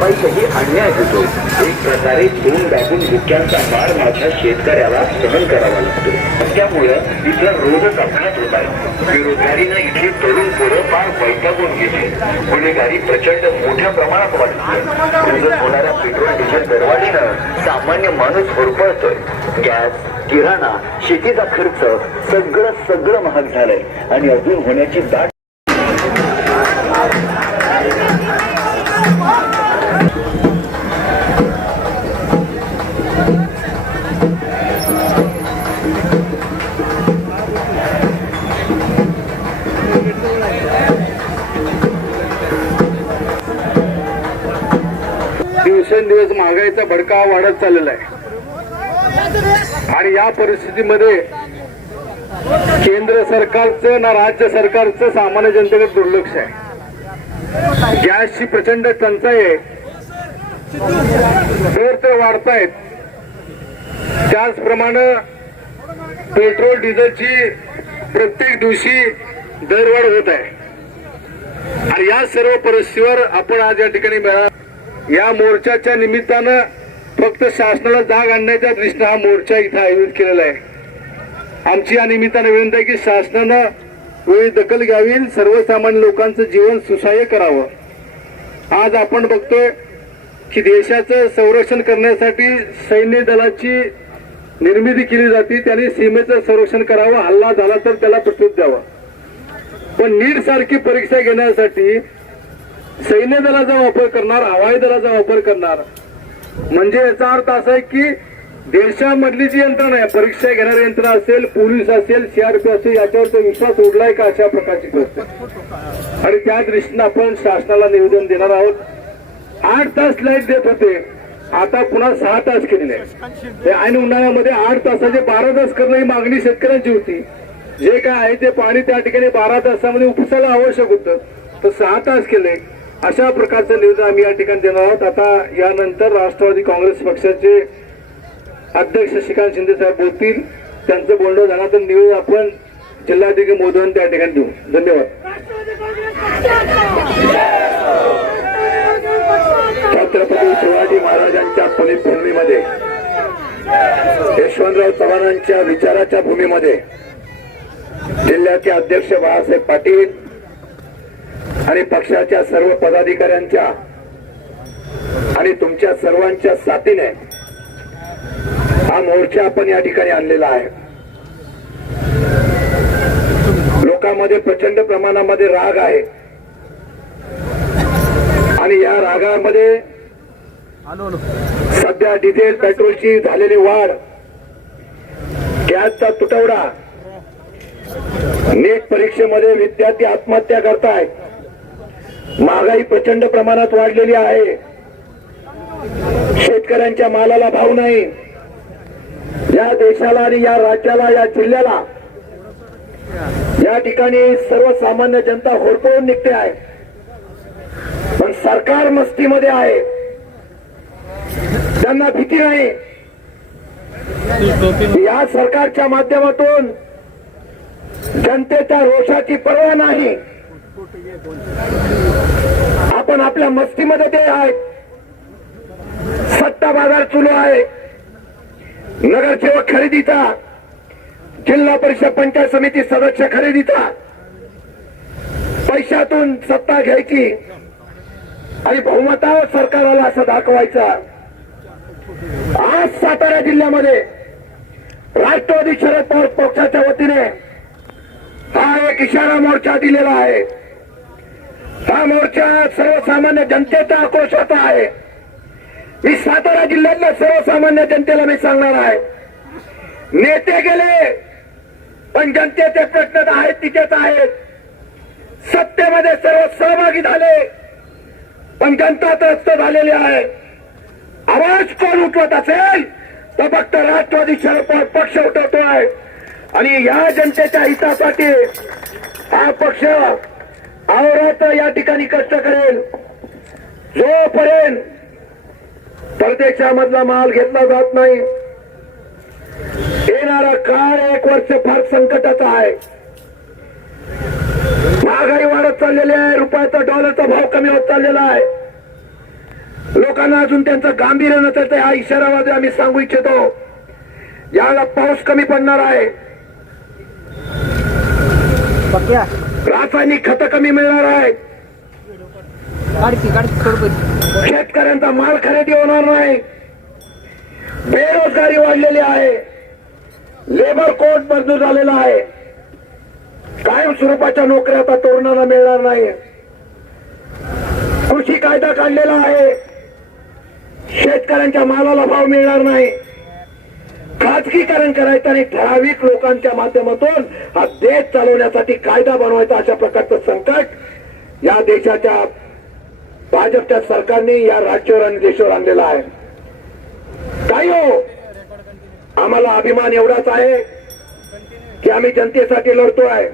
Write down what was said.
पैसेही अन्याय होतो. एक प्रकारे दोन दाबून भुक्यांचा मार माझ्या शेतकऱ्याला सहन करावा लागतो. त्यामुळे इथला रोजच अपघात होत आहे. बेरोजगारीनं इथली तरुण पोरं फार वैतागून गेली. गुन्हेगारी प्रचंड मोठ्या प्रमाणात वाढली. रोजच होणाऱ्या पेट्रोल डिझेल दरवाढीनं सामान्य माणूस होरपळतोय. गॅस, किराणा, शेतीचा खर्च सगळं महाग झालंय आणि अजून होण्याची दाट. दिवसेंदिवस महागाईचा भडका वाढत चाललेला आहे आणि या परिस्थितीमध्ये केंद्र सरकारचं ना राज्य सरकारचं सामान्य जनतेकडे दुर्लक्ष आहे. गॅसची प्रचंड टंचाई आहे, दर ते वाढतायत. त्याचप्रमाणे पेट्रोल डिझेलची प्रत्येक दिवशी दरवाढ होत आहे आणि या सर्व परिस्थितीवर आपण आज या ठिकाणी या मोर्चाच्या निमित्तानं फक्त शासनाला जाग आणण्याच्या दृष्टीने हा मोर्चा इथं आयोजित केलेला आहे. आमची या निमित्तानं विनंती आहे की शासनानं वेळी दखल घ्यावी, सर्वसामान्य लोकांचं जीवन सुसह्य करावं. आज आपण बघतोय की देशाचं संरक्षण करण्यासाठी सैन्य दलाची निर्मिती केली जाते. त्यांनी सीमेचं संरक्षण करावं, हल्ला झाला तर त्याला प्रत्युत्तर द्यावं. पण नीट सारखी परीक्षा घेण्यासाठी सैन्य दलाचा वापर करणार, हवाई दलाचा वापर करणार, म्हणजे याचा अर्थ असा आहे की देशामधली जी यंत्रणा आहे, परीक्षा घेणारी यंत्रणा असेल, पोलीस असेल, सीआरपी असेल, याच्यावर विश्वास उडलाय का, अशा प्रकारची गोष्ट. आणि त्या दृष्टीने आपण शासनाला निवेदन देणार आहोत. 8 तास लाईट देत होते, आता पुन्हा 6 तास केलेले आहे. ऐन उन्हाळ्यामध्ये 8 तासाचे 12 तास करणं ही मागणी शेतकऱ्यांची होती. जे काय आहे ते पाणी त्या ठिकाणी 12 तासामध्ये उपसायला आवश्यक होतं, तर 6 तास केले. अशा प्रकारचं निवेदन आम्ही या ठिकाणी देणार आहोत. आता यानंतर राष्ट्रवादी काँग्रेस पक्षाचे अध्यक्ष श्रीकांत शिंदे साहेब बोलतील. त्यांचं बोलणं झाल्यानंतर निवेदन आपण जिल्हाधिकारी महोदयांना त्या ठिकाणी देऊ. धन्यवाद. छत्रपती शिवाजी महाराजांच्या पुण्यभूमीमध्ये, यशवंतराव चव्हाणांच्या विचाराच्या भूमीमध्ये जिल्ह्याचे अध्यक्ष बाळासाहेब पाटील आणि पक्षाच्या सर्व पदाधिकाऱ्यांच्या आणि तुमच्या सर्वांच्या साथीने हा मोर्चा आपण या ठिकाणी आणलेला आहे. लोकांमध्ये प्रचंड प्रमाणामध्ये राग आहे आणि या रागामध्ये सध्या डिझेल पेट्रोलची झालेली वाढ, गॅसचा तुटवडा, नीट परीक्षेमध्ये विद्यार्थी आत्महत्या करतायत, महागाई प्रचंड प्रमाणात वाढलेली आहे, शेतकऱ्यांच्या मालाला भाव नाही, या देशाला आणि या राज्याला, या जिल्ह्याला, या ठिकाणी सर्वसामान्य जनता होरपळून निघते आहे. पण सरकार मस्तीमध्ये आहे, त्यांना भीती नाही. या सरकारच्या माध्यमातून जनतेच्या रोषाची पर्वा नाही. आपण आपल्या मस्तीमध्ये ते आहेत. सत्ता बाजार सुरू आहे, नगरसेवक खरेदीचा, जिल्हा परिषद पंचायत समिती सदस्य खरेदीचा, पैशातून सत्ता घ्यायची आणि बहुमतावर सरकारला असं दाखवायचा. आज सातारा जिल्ह्यामध्ये राष्ट्रवादी शरद पवार पक्षाच्या वतीने हा एक इशारा मोर्चा दिलेला आहे. हा मोर्चा सर्वसामान्य जनतेचा आक्रोशाचा आहे. मी सातारा जिल्ह्यातल्या सर्वसामान्य जनतेला मी सांगणार आहे, नेते गेले पण जनतेचे प्रश्न आहेत तिथेच आहेत. सत्तेमध्ये सर्व सहभागी झाले पण जनता त्रस्त झालेली आहे. आवाज कोण उठवत असेल तर फक्त राष्ट्रवादी शरद पवार पक्ष उठवतोय आणि या जनतेच्या हितासाठी हा पक्ष अहोरात्र या ठिकाणी कष्ट करेल. जोपर्यंत परदेशामधला माल घेतला जात नाही, येणारा काळ 1 वर्ष फार संकटाचा आहे. महागाई वाढत चाललेली आहे. रुपयाचा डॉलरचा भाव कमी होत चाललेला आहे. लोकांना अजून त्यांचं गांभीर्य नसतं. हा इशारावादी आम्ही सांगू इच्छितो. याला पाऊस कमी पडणार आहे. रासायनिक खत कमी मिळणार आहे. शेतकऱ्यांचा माल खरेदी होणार नाही. बेरोजगारी वाढलेली आहे. लेबर कोड मंजूर झालेला आहे. कायम स्वरूपाच्या नोकऱ्या आता तरुणांना मिळणार नाही. कृषी कायदा काढलेला आहे. शेतकऱ्यांच्या मालाला भाव मिळणार नाही. खाजगीकरण करायचं आणि ठराविक लोकांच्या माध्यमातून हा देश चालवण्यासाठी कायदा बनवायचा, अशा प्रकारचं संकट या देशाच्या भाजपच्या सरकारने या राज्यावर आणि देशावर आणलेला आहे. काय हो, आम्हाला अभिमान एवढाच आहे की आम्ही जनतेसाठी लढतोय.